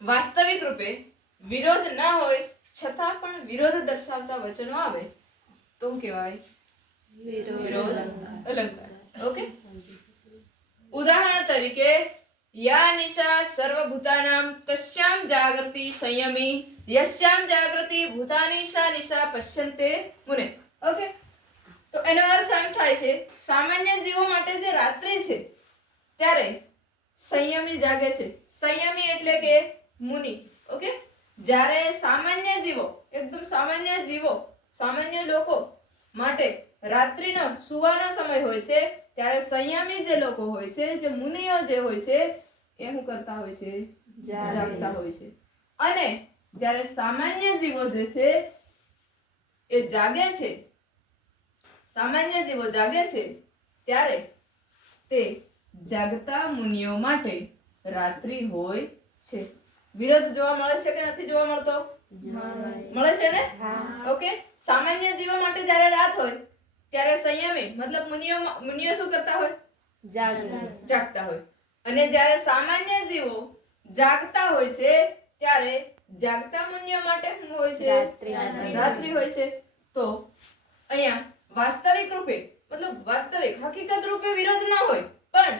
વાસ્તવિક રૂપે વિરોધ ન હોય છતાં પણ વિરોધ દર્શાવતા વચનો આવે તો શું કહેવાય? વિરોધ અલંકાર. ઓકે, ઉદાહરણ તરીકે યા નિશા સર્વભૂતાનામ તસ્યામ જાગૃતિ સંયમી યસ્યામ જાગૃતિ ભૂતાની સા નિશા પશ્યન્તે મુને. ઓકે, તો એનો અર્થ એમ થાય છે સામાન્ય જીવો માટે જે રાત્રિ છે ત્યારે સંયમી જાગે છે. સંયમી એટલે કે મુનિ. ઓકે, જ્યારે સામાન્ય જીવો, એકદમ સામાન્ય જીવો, સામાન્ય લોકો માટે રાત્રિનો સુવાનો સમય હોય છે ત્યારે સંયમી જે લોકો હોય છે, જે મુનિઓ જે હોય છે એ શું કરતા હોય છે? જાગતા હોય છે. અને જ્યારે સામાન્ય જીવો જે છે એ જાગે છે, સામાન્ય જીવો જાગે છે ત્યારે તે જાગતા મુનિઓ માટે રાત્રિ હોય છે. વિરોધ જોવા મળે છે કે નથી જોવા મળતો? મળે છે ને? ઓકે, સામાન્ય જીવો માટે જ્યારે રાત હોય ત્યારે સંયમી મતલબ મુનિઓ શું કરતા હોય? જાગતા હોય. અને જ્યારે સામાન્ય જીવો જાગતા હોય છે ત્યારે જાગતા મુનિઓ માટે શું હોય છે? રાત્રિ હોય છે. તો અહીંયા વાસ્તવિક રૂપે મતલબ વાસ્તવિક હકીકત રૂપે વિરોધ ના હોય પણ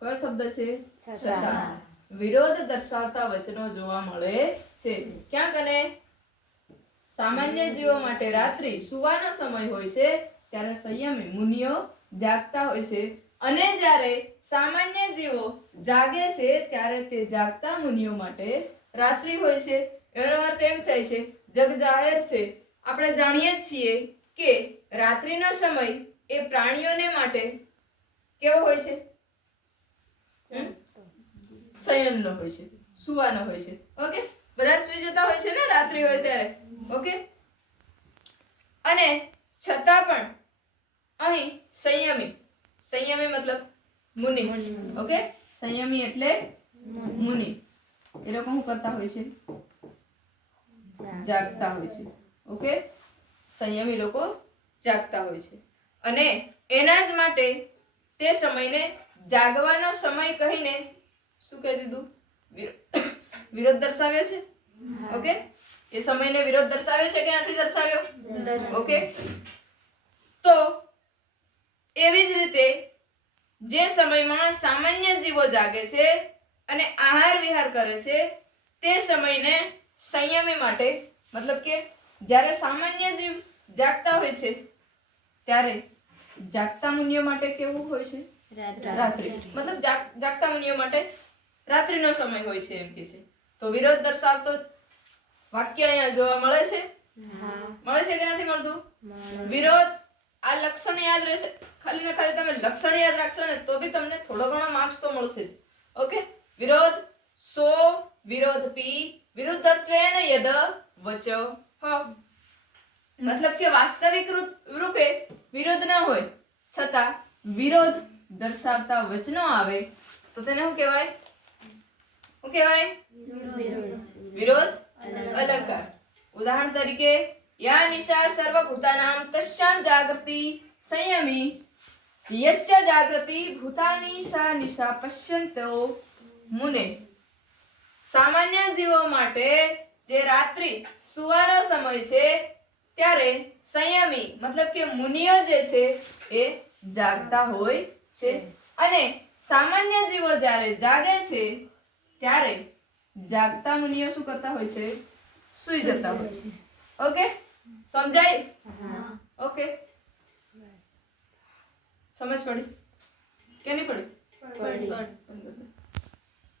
કયો શબ્દ છે? છતાં વિરોધ દર્શાવતા વચનો જોવા મળે છે. ક્યાંક અને સામાન્ય જીવો માટે રાત્રિ સુવાનો સમય હોય છે ત્યારે સંયમી મુનિઓ જાગતા હોય છે. અને જ્યારે સામાન્ય જીવો જાગે છે ત્યારે તે જાગતા મુનિઓ માટે રાત્રિ હોય છે. એનો અર્થ એમ થાય છે, જગ જાહેર છે, આપણે જાણીએ છીએ કે રાત્રિનો સમય એ પ્રાણીઓને માટે કેવો હોય છે? શયનનો હોય છે, સુવાનો હોય છે. ઓકે, બધા સુઈ જતા હોય છે ને રાત્રિ હોય ત્યારે. ઓકે, અને છતાં પણ અહીં સંયમી મતલબ મુનિ. ઓકે, સંયમી એટલે મુનિ. એ લોકો શું કરતા હોય છે? જાગતા હોય છે. ઓકે, સંયમી લોકો જાગતા હોય છે. અને એના જ માટે તે સમયને જાગવાનો સમય કહીને શું કહી દીધું? વિરોધ દર્શાવ્યો છે. ઓકે, એ સમયને વિરોધ દર્શાવ્યો છે કે નથી દર્શાવ્યો? ઓકે, તો એવી જ રીતે જે સમયમાં સામાન્ય જીવો જાગે છે અને આહાર વિહાર કરે છે તે સમયને સંયમી માટે મતલબ કે જ્યારે સામાન્ય જીવ જાગતા હોય છે ત્યારે જાગતા મુનિઓ માટે કેવું હોય છે? રાત્રિ. મતલબ જાગતા મુનિઓ માટે રાત્રિનો સમય હોય છે એમ કે છે. તો વિરોધ દર્શાવતો વાક્ય અહીંયા જોવા મળે છે. મળે છે કે નથી મળતું? વિરોધ, આ લક્ષણ યાદ રહેશે. ખાલી ને ખાલી તમે લક્ષણ યાદ રાખશો ને તો બી તમને થોડો ઘણો માર્ક્સ તો મળશે જ. ઓકે, વિરોધ સો વિરોધ પી વિરુદ્ધત્વેન યદ વચઃ. મતલબ કે વાસ્તવિક રૂપે વિરોધ ન હોય છતાં વિરોધ દર્શાવતા વચનો આવે તો તેને શું કહેવાય? શું કહેવાય? વિરોધ અલંકાર. ઉદાહરણ તરીકે યા નિશા સર્વભૂતાનામ તસ્યામ જાગૃતિ સંયમી યસ્ય જાગૃતિ ભૂતાની સા નિશા પશ્યન્તો મુને. સામાન્ય જીવો માટે જે રાત્રિ સુવાનો સમય છે ત્યારે સંયમી મતલબ કે મુનિઓ જે છે એ જાગતા હોય છે. અને સામાન્ય જીવો જ્યારે જાગે છે ત્યારે જાગતા મુનિઓ શું કરતા હોય છે? સુઈ જતા હોય છે. ઓકે, સમજાય? ઓકે, સમજ પડી કે નહીં પડી?